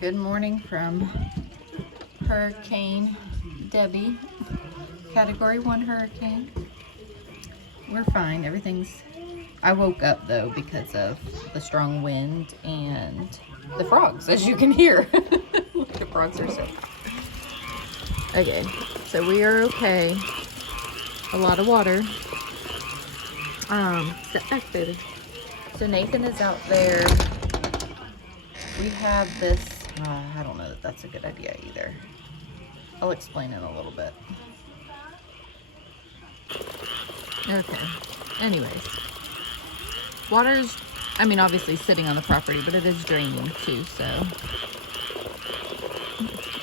Good morning from Hurricane Debby, Category 1 hurricane. We're fine. I woke up though because of the strong wind and the frogs, as you can hear. The frogs are sick. Okay, so we are okay. A lot of water. Sit back, baby. So Nathan is out there. We have this, I don't know that that's a good idea either. I'll explain in a little bit. Okay, anyways. Water's, obviously sitting on the property, but it is draining too, so.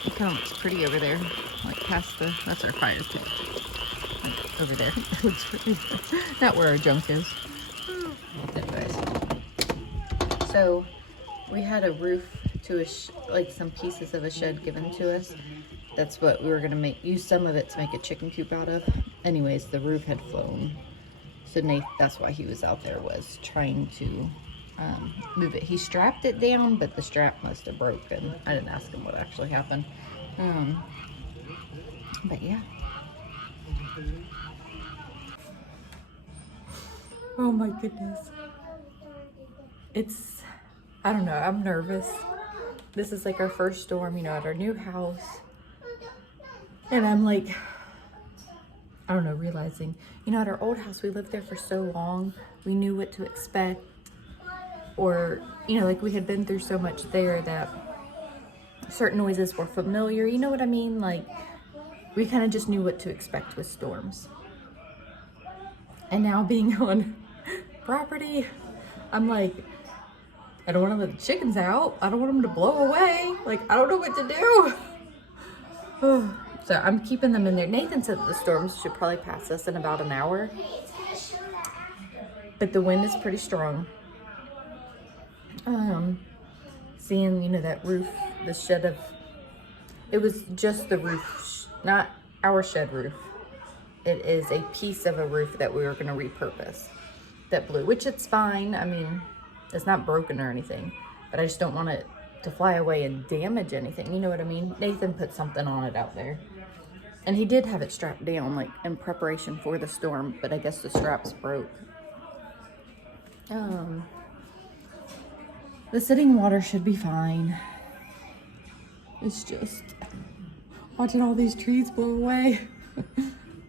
It kind of looks pretty over there, like past that's our fire pit. Like over there, it looks pretty. Not where our junk is. Anyways. So, we had a roof to like some pieces of a shed given to us. That's what we were gonna use some of it to make a chicken coop out of. Anyways, the roof had flown. So Nate, that's why he was out there, was trying to move it. He strapped it down, but the strap must have broken. I didn't ask him what actually happened. But yeah. Oh my goodness. I don't know, I'm nervous. This is like our first storm, at our new house. And I'm like, I don't know, realizing, at our old house, we lived there for so long. We knew what to expect. Or, like we had been through so much there that certain noises were familiar. You know what I mean? Like, we kind of just knew what to expect with storms. And now being on property, I'm like, I don't want to let the chickens out. I don't want them to blow away. Like, I don't know what to do. So I'm keeping them in there. Nathan said that the storms should probably pass us in about an hour. But the wind is pretty strong. Seeing, that roof, the shed of, it was just the roof, not our shed roof. It is a piece of a roof that we were going to repurpose that blew, which it's fine. It's not broken or anything, but I just don't want it to fly away and damage anything. You know what I mean? Nathan put something on it out there. And he did have it strapped down, like, in preparation for the storm, but I guess the straps broke. The sitting water should be fine. It's just watching all these trees blow away.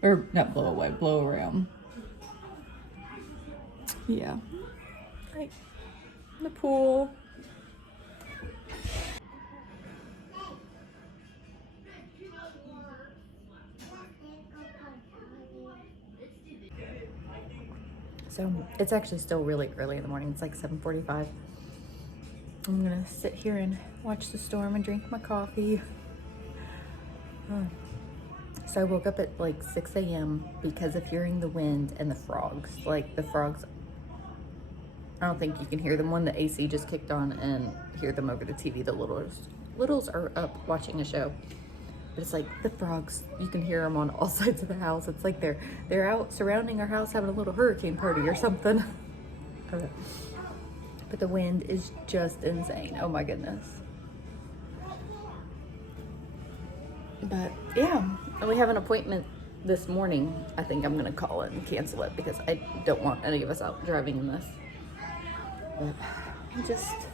Or not blow away, blow around. Yeah. Like the pool. So it's actually still really early in the morning. It's like 7:45. I'm gonna sit here and watch the storm and drink my coffee. So I woke up at like 6 a.m. because of hearing the wind and the frogs. Like the frogs, I don't think you can hear them when the AC just kicked on and hear them over the TV. The littles are up watching a show. But it's like the frogs, you can hear them on all sides of the house. It's like they're out surrounding our house having a little hurricane party or something. But the wind is just insane. Oh my goodness. But yeah, we have an appointment this morning. I think I'm gonna call it and cancel it because I don't want any of us out driving in this. But I'll just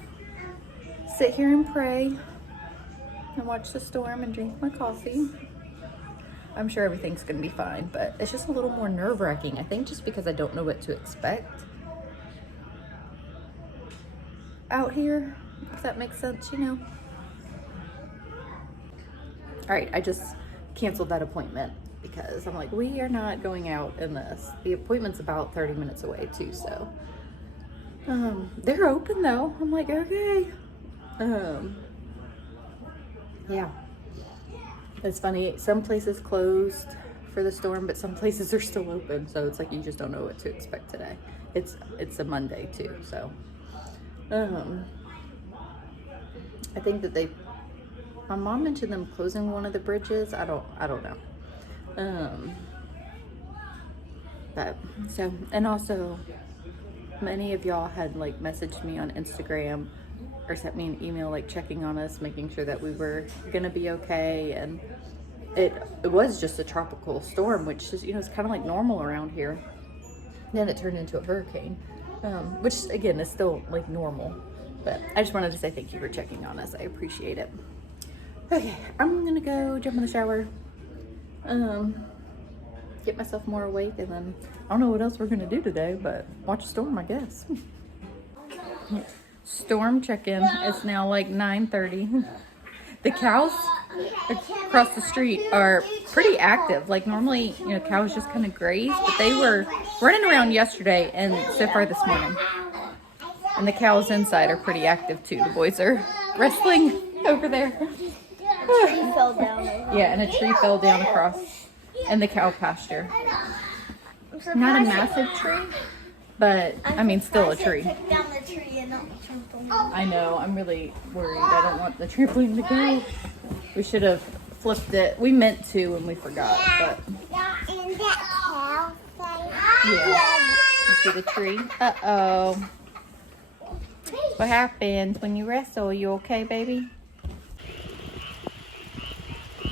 sit here and pray and watch the storm and drink my coffee. I'm sure everything's gonna be fine, but it's just a little more nerve-wracking, I think, just because I don't know what to expect out here, if that makes sense, All right, I just canceled that appointment because I'm like, we are not going out in this. The appointment's about 30 minutes away too, so. They're open though. I'm like, okay. Yeah. It's funny, some places closed for the storm, but some places are still open, so it's like you just don't know what to expect today. It's a Monday too, so. I think that my mom mentioned them closing one of the bridges. I don't know. But so, and also many of y'all had like messaged me on Instagram or sent me an email like checking on us, making sure that we were gonna be okay. And it was just a tropical storm, which is, you know, it's kind of like normal around here. Then it turned into a hurricane, which again is still like normal. But I just wanted to say thank you for checking on us. I appreciate it. Okay, I'm gonna go jump in the shower, get myself more awake, and then I don't know what else we're gonna do today, but watch a storm, I guess. Storm check-in. It's now like 9:30. The cows across the street are pretty active. Like normally, you know, cows just kind of graze, but they were running around yesterday and so far this morning. And the cows inside are pretty active too. The boys are wrestling over there. Tree fell down. Yeah, and a tree fell down across in the cow pasture. Not a massive tree, but I mean still a tree. I know, I'm really worried. I don't want the trampoline to go. We should have flipped it. We meant to and we forgot, but yeah. You see the tree? Uh-oh. What happens when you wrestle? Are you okay, baby? Our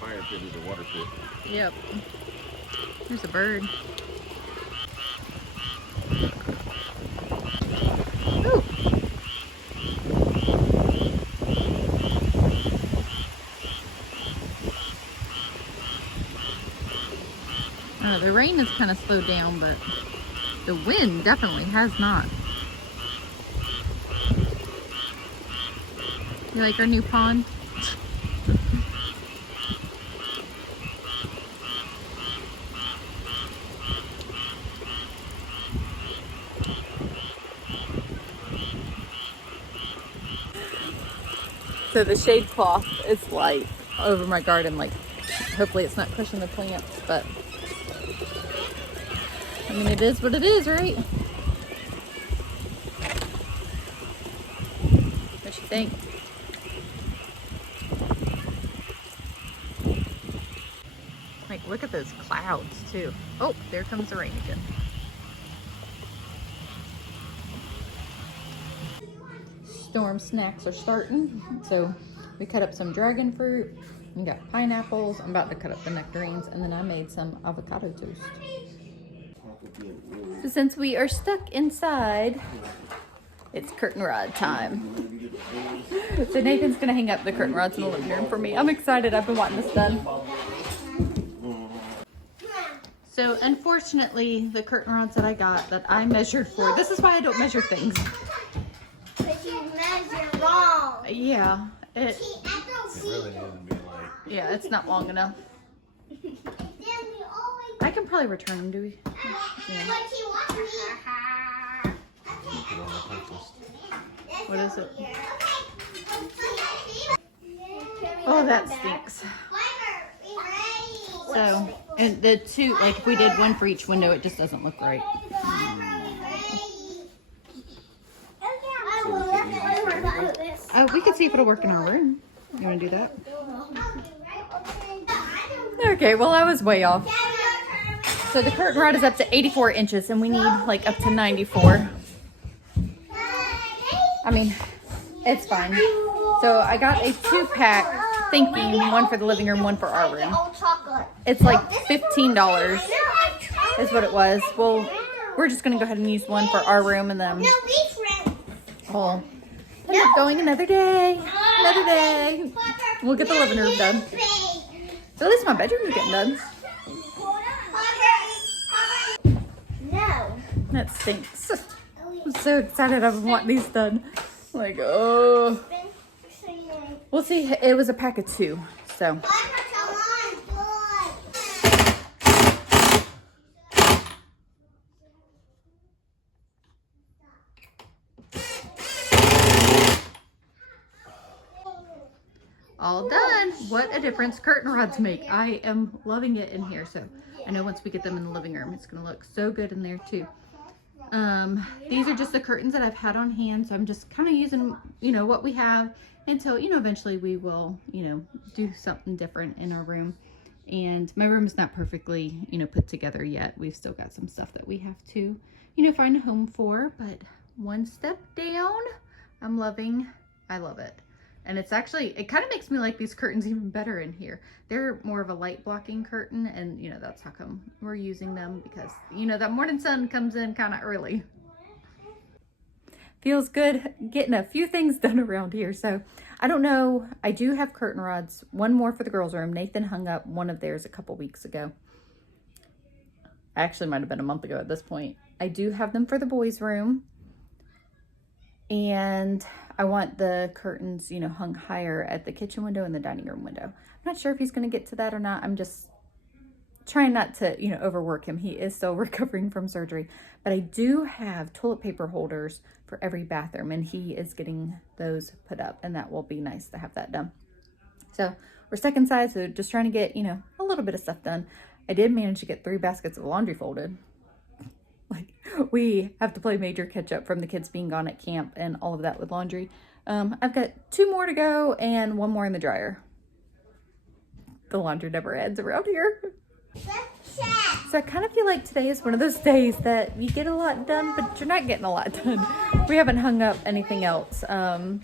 fire pit is a water pit. Yep. There's a bird. Ooh. The rain has kind of slowed down, but the wind definitely has not. You like our new pond? So the shade cloth is like over my garden, like hopefully it's not crushing the plants, but I mean, it is what it is, right? What you think? Like, look at those clouds too. Oh, there comes the rain again. Storm snacks are starting. So we cut up some dragon fruit. We got pineapples. I'm about to cut up the nectarines, and then I made some avocado toast. So since we are stuck inside, it's curtain rod time. So Nathan's gonna hang up the curtain rods in the living room for me. I'm excited. I've been wanting this done. So unfortunately, the curtain rods that I got that I measured for, this is why I don't measure things. But you measure wrong. Yeah, It really needs to be like. yeah, it's not long enough. I can probably return them, do we? Yeah. What is it? Oh, that stinks. So, and the two, like if we did one for each window, it just doesn't look right. We could see if it'll work in our room. You want to do that? Okay, well, I was way off. So the curtain rod is up to 84 inches and we need like up to 94. I mean, it's fine. So I got a 2-pack thinking, one for the living room, one for our room. It's like $15 is what it was. Well, we're just going to go ahead and use one for our room and then we'll end up going another day. Another day. We'll get the living room done. So at least my bedroom is getting done. No. That stinks. I'm so excited. I've been wanting these done. Like, oh. We'll see. It was a pack of 2. So. All done. What a difference curtain rods make. I am loving it in here. So I know once we get them in the living room, it's going to look so good in there too. These are just the curtains that I've had on hand. So I'm just kind of using, you know, what we have until, you know, eventually we will, you know, do something different in our room. And my room is not perfectly, you know, put together yet. We've still got some stuff that we have to, you know, find a home for, but one step down, I'm loving. I love it. And it's actually, it kind of makes me like these curtains even better in here. They're more of a light blocking curtain, and you know, that's how come we're using them, because you know, that morning sun comes in kind of early. Feels good getting a few things done around here. So I don't know, I do have curtain rods, one more for the girls' room. Nathan hung up one of theirs a couple weeks ago. Actually might have been a month ago at this point. I do have them for the boys' room. And I want the curtains, you know, hung higher at the kitchen window and the dining room window. I'm not sure if he's going to get to that or not. I'm just trying not to, you know, overwork him. He is still recovering from surgery. But I do have toilet paper holders for every bathroom, and he is getting those put up, and that will be nice to have that done. So we're stuck inside, so just trying to get, you know, a little bit of stuff done. I did manage to get 3 baskets of laundry folded. Like, we have to play major catch up from the kids being gone at camp and all of that with laundry. I've got 2 more to go and 1 more in the dryer. The laundry never ends around here. So I kind of feel like today is one of those days that you get a lot done, but you're not getting a lot done. We haven't hung up anything else. I mean,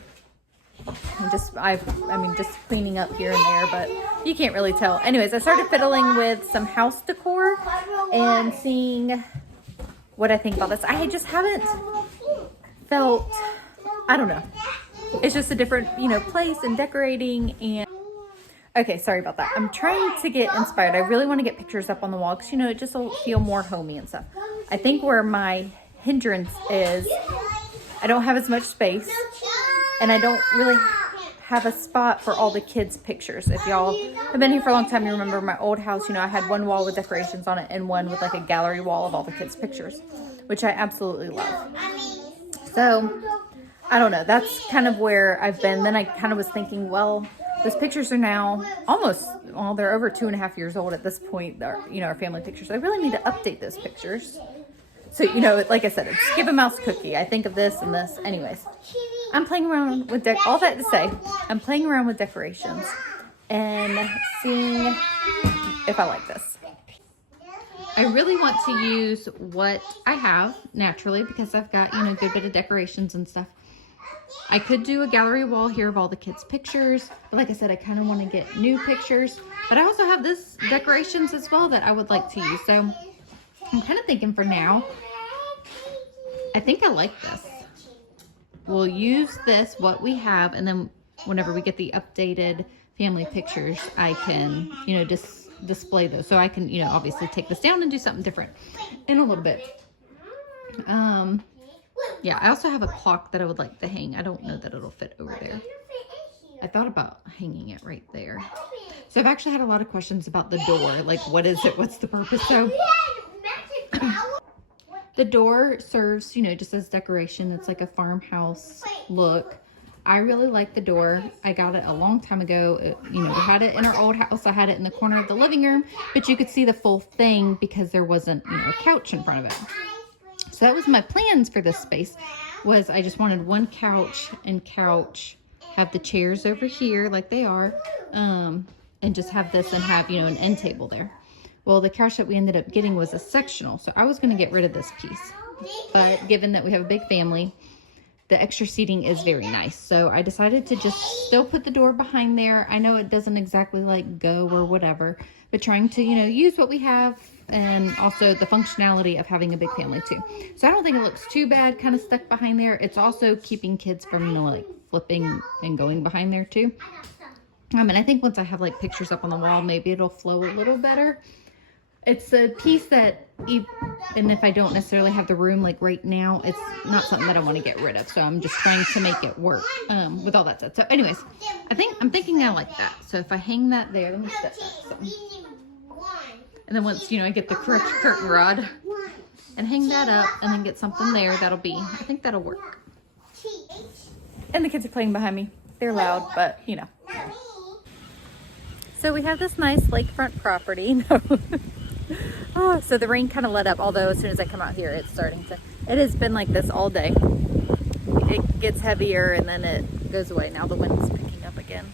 just cleaning up here and there, but you can't really tell. Anyways, I started fiddling with some house decor and seeing what I think about this. I just haven't felt, I don't know. It's just a different, you know, place and decorating. And okay, sorry about that. I'm trying to get inspired. I really want to get pictures up on the wall because, you know, it just will feel more homey and stuff. I think where my hindrance is, I don't have as much space, and I don't really have a spot for all the kids' pictures. If y'all have been here for a long time, you remember my old house, you know, I had one wall with decorations on it and one with like a gallery wall of all the kids' pictures, which I absolutely love. So I don't know, that's kind of where I've been. Then I kind of was thinking, well, those pictures are now almost, well, they're over 2.5 years old at this point. They're, you know, our family pictures. I really need to update those pictures. So, you know, like I said, it's give a mouse cookie. I think of this and this. Anyways, I'm playing around with all that to say, I'm playing around with decorations and seeing if I like this. I really want to use what I have naturally because I've got, you know, a good bit of decorations and stuff. I could do a gallery wall here of all the kids' pictures, but like I said, I kind of want to get new pictures. But I also have this decorations as well that I would like to use. So I'm kind of thinking for now, I think I like this. We'll use this, what we have, and then whenever we get the updated family pictures, I can, you know, just display those. So I can, you know, obviously take this down and do something different in a little bit. Yeah, I also have a clock that I would like to hang. I don't know that it'll fit over there. I thought about hanging it right there. So I've actually had a lot of questions about the door. Like, what is it? What's the purpose? So the door serves, you know, just as decoration. It's like a farmhouse look. I really like the door. I got it a long time ago. You know, we had it in our old house. I had it in the corner of the living room, but you could see the full thing because there wasn't, you know, a couch in front of it. So that was my plans for this space, was I just wanted one couch and couch, have the chairs over here like they are, and just have this and have, you know, an end table there. Well, the couch that we ended up getting was a sectional, so I was going to get rid of this piece. But given that we have a big family, the extra seating is very nice. So I decided to just still put the door behind there. I know it doesn't exactly like go or whatever, but trying to, you know, use what we have and also the functionality of having a big family too. So I don't think it looks too bad kind of stuck behind there. It's also keeping kids from, you know, like flipping and going behind there too. And I think once I have like pictures up on the wall, maybe it'll flow a little better. It's a piece that, and if I don't necessarily have the room like right now, it's not something that I want to get rid of. So I'm just trying to make it work with all that stuff. So anyways, I'm thinking I like that. So if I hang that there, let me step back some. And then once, you know, I get the correct curtain rod and hang that up and then get something there, I think that'll work. And the kids are playing behind me. They're loud, but you know. So we have this nice lakefront property. Oh, so the rain kind of let up, although as soon as I come out here, it's starting to. It has been like this all day. It gets heavier and then it goes away. Now the wind's picking up again.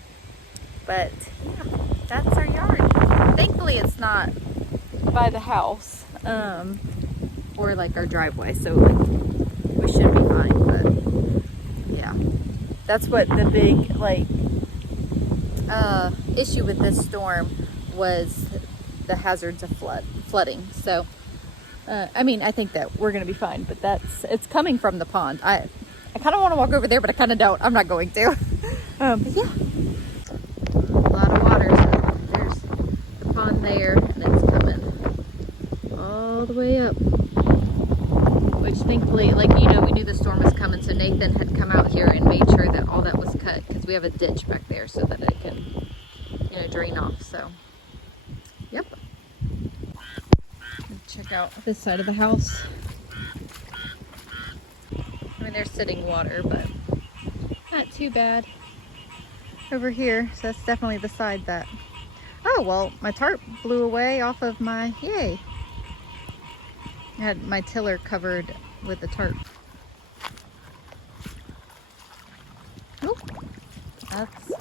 But yeah, that's our yard. Thankfully, it's not by the house or like our driveway, so we should be fine. But yeah. That's what the big like issue with this storm was, the hazards of flooding. So I mean, I think that we're gonna be fine, but it's coming from the pond. I kind of want to walk over there, but I kind of don't. I'm not going to. But yeah, a lot of water. So there's the pond there, and it's coming all the way up. Which thankfully, like, you know, we knew the storm was coming, so Nathan had come out here and made sure that all that was cut, because we have a ditch back there so that it can, you know, drain off. So, yep. Check out this side of the house. I mean, there's sitting water, but not too bad over here. So that's definitely the side that, oh, well, my tarp blew away off of my, yay. I had my tiller covered with the tarp. Oh, that's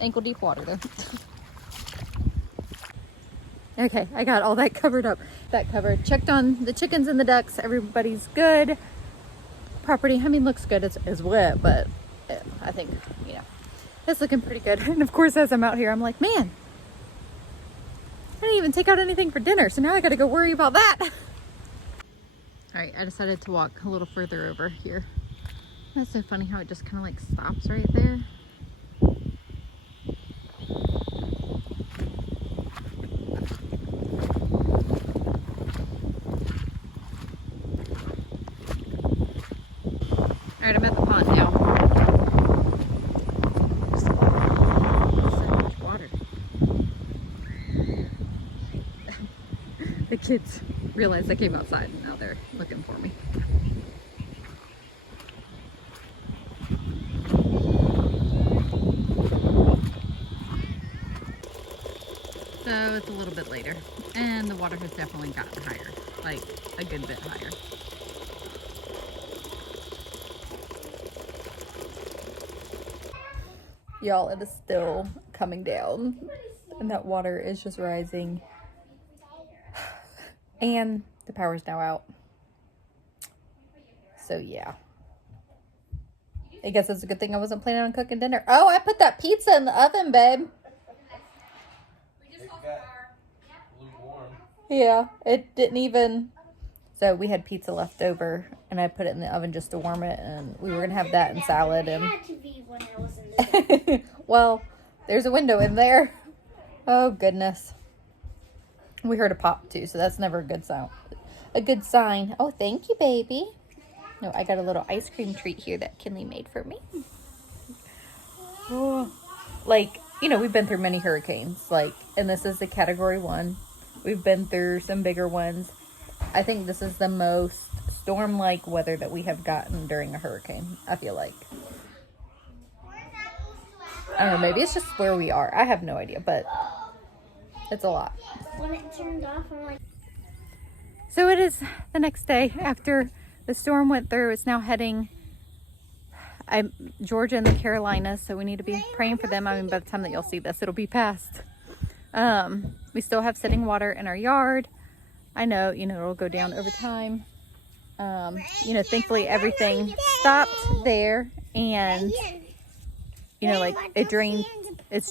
ankle deep water though. Okay, I got all that covered up. That covered. Checked on the chickens and the ducks. Everybody's good. Property, I mean, looks good. It's wet, but I think, you know, it's looking pretty good. And of course, as I'm out here, I'm like, man, I didn't even take out anything for dinner. So now I got to go worry about that. All right, I decided to walk a little further over here. That's so funny how it just kind of like stops right there. All right, I'm at the pond now. So much water. The kids realized I came outside and now they're looking for me. So it's a little bit later and the water has definitely gotten higher, like a good bit higher. Y'all, it is still coming down and that water is just rising. And the power's now out. So yeah. I guess it's a good thing I wasn't planning on cooking dinner. Oh, I put that pizza in the oven, babe. Yeah, it didn't even... So we had pizza left over and I put it in the oven just to warm it, and we were going to have that and salad. And well, there's a window in there. Oh, goodness. We heard a pop too, so that's never a good sign. A good sign. Oh, thank you, baby. No, I got a little ice cream treat here that Kinley made for me. Oh, like, you know, we've been through many hurricanes, like, and this is a category 1. We've been through some bigger ones. I think this is the most storm-like weather that we have gotten during a hurricane, I feel like. I don't know, maybe it's just where we are. I have no idea, but it's a lot. When it turned off, I'm like... So it is the next day after the storm went through. It's now heading Georgia and the Carolinas, so we need to be praying for them. I mean, by the time that you'll see this, it'll be past. We still have sitting water in our yard. I know, you know, it'll go down over time. You know, thankfully everything stopped there, and you know, like it's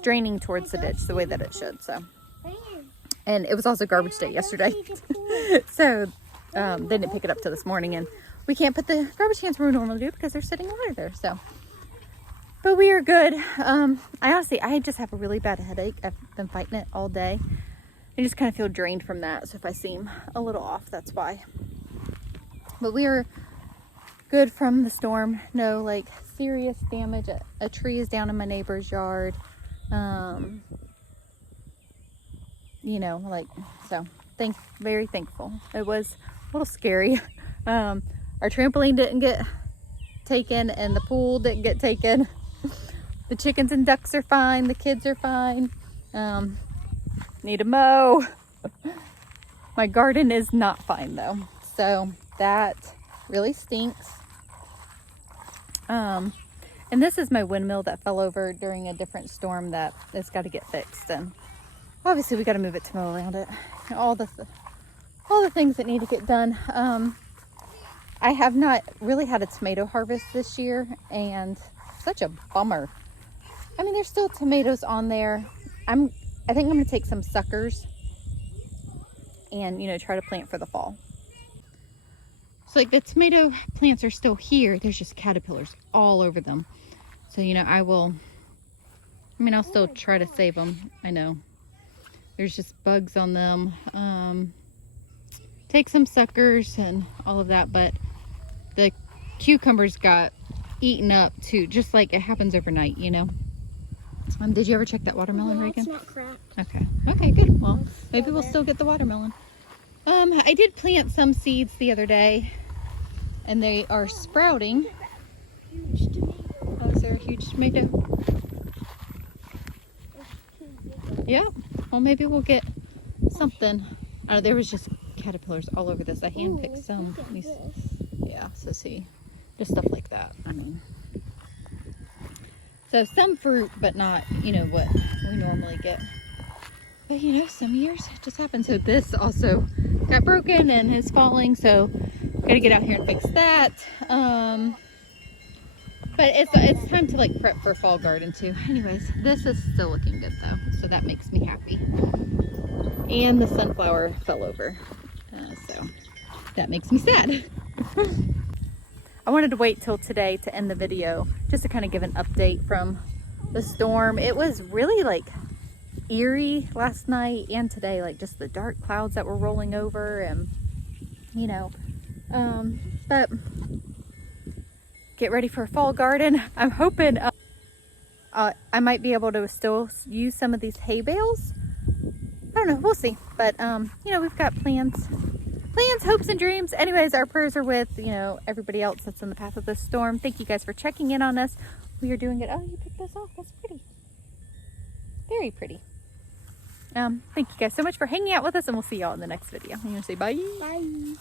draining towards the ditch the way that it should. So, and it was also garbage day yesterday. So they didn't pick it up till this morning, and we can't put the garbage cans where we normally do because there's sitting water there. So, but we are good. I just have a really bad headache. I've been fighting it all day. I just kind of feel drained from that. So if I seem a little off, that's why. But we are good from the storm. No, like, serious damage. A tree is down in my neighbor's yard. You know, like, so very thankful. It was a little scary. Our trampoline didn't get taken and the pool didn't get taken. The chickens and ducks are fine. The kids are fine. Need to mow. My garden is not fine though. So that really stinks. And this is my windmill that fell over during a different storm that it's got to get fixed. And obviously we got to move it to mow around it. All the things that need to get done. I have not really had a tomato harvest this year, and such a bummer. I mean, there's still tomatoes on there. I think I'm gonna take some suckers and, you know, try to plant for the fall. So like the tomato plants are still here. There's just caterpillars all over them. So, you know, I'll still try to save them. I know there's just bugs on them. Take some suckers and all of that, but the cucumbers got eaten up too, just like it happens overnight, you know. Did you ever check that watermelon, Reagan? It's not cracked. Okay, good. Well, maybe we'll still get the watermelon. I did plant some seeds the other day, and they are sprouting. Huge tomato. Oh, is there a huge tomato? Yeah. Well, maybe we'll get something. There was just caterpillars all over this. I handpicked some. Yeah, so see, just stuff like that. I mean, so some fruit, but not, you know, what we normally get. But, you know, some years it just happens. So this also got broken and is falling, so gotta get out here and fix that. But it's time to like prep for fall garden too. Anyways, this is still looking good though, so that makes me happy. And the sunflower fell over, so that makes me sad. I wanted to wait till today to end the video just to kind of give an update from the storm. It was really like eerie last night and today, like just the dark clouds that were rolling over, and you know, but get ready for a fall garden. I'm hoping I might be able to still use some of these hay bales. I don't know, we'll see. But you know, we've got plans, hopes, and dreams. Anyways, our prayers are with, you know, everybody else that's in the path of this storm. Thank you guys for checking in on us. We are doing it. Oh, you picked those off. That's pretty. Very pretty. Thank you guys so much for hanging out with us, and we'll see y'all in the next video. I'm gonna say bye. Bye.